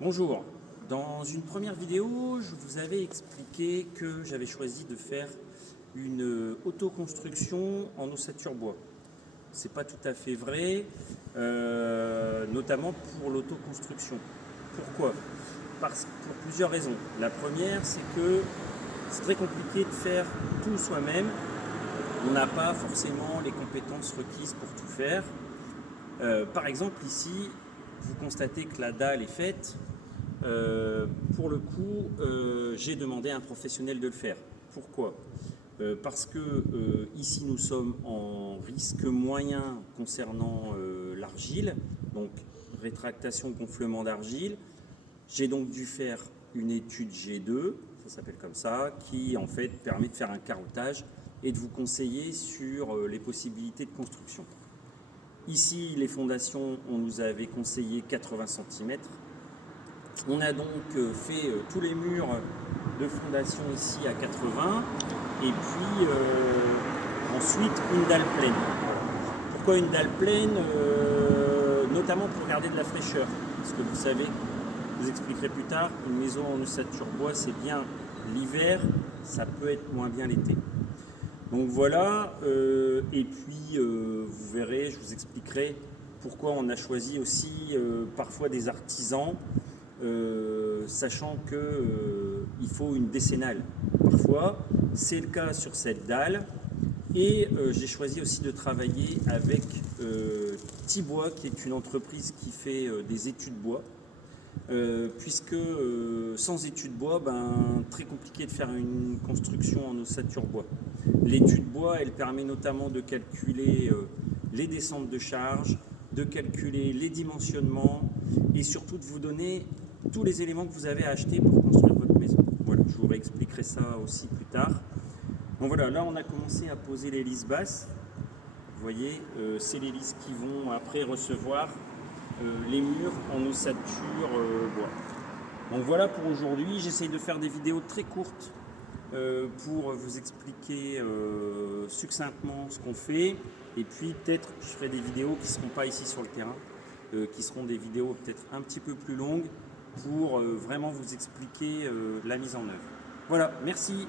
Bonjour, dans une première vidéo, je vous avais expliqué que j'avais choisi de faire une autoconstruction en ossature bois. C'est pas tout à fait vrai, notamment pour l'autoconstruction. Pourquoi? Pour plusieurs raisons. La première, c'est que c'est très compliqué de faire tout soi-même. On n'a pas forcément les compétences requises pour tout faire. Par exemple, ici, vous constatez que la dalle est faite. Pour le coup, j'ai demandé à un professionnel de le faire. Pourquoi? Parce que ici nous sommes en risque moyen concernant l'argile, donc rétractation, gonflement d'argile. J'ai donc dû faire une étude G2, ça s'appelle comme ça, qui en fait permet de faire un carottage et de vous conseiller sur les possibilités de construction. Ici, les fondations, on nous avait conseillé 80 cm. On a donc fait tous les murs de fondation ici à 80 et puis ensuite une dalle pleine. Pourquoi une dalle pleine? Notamment pour garder de la fraîcheur. Parce que vous savez, je vous expliquerai plus tard, une maison en ossature bois c'est bien l'hiver, ça peut être moins bien l'été. Donc voilà, et puis vous verrez, je vous expliquerai pourquoi on a choisi aussi parfois des artisans, sachant qu'il faut une décennale. Parfois, c'est le cas sur cette dalle. Et j'ai choisi aussi de travailler avec Thibois, qui est une entreprise qui fait des études bois. Puisque sans étude bois, très compliqué de faire une construction en ossature bois. L'étude bois, elle permet notamment de calculer les descentes de charge, de calculer les dimensionnements et surtout de vous donner tous les éléments que vous avez à acheter pour construire votre maison. Voilà, je vous réexpliquerai ça aussi plus tard. Donc voilà, là on a commencé à poser les lisses basses. Vous voyez, c'est les lisses qui vont après recevoir les murs en ossature bois. Donc voilà pour aujourd'hui, j'essaye de faire des vidéos très courtes pour vous expliquer succinctement ce qu'on fait, et puis peut-être je ferai des vidéos qui ne seront pas ici sur le terrain, qui seront des vidéos peut-être un petit peu plus longues pour vraiment vous expliquer la mise en œuvre. Voilà, merci.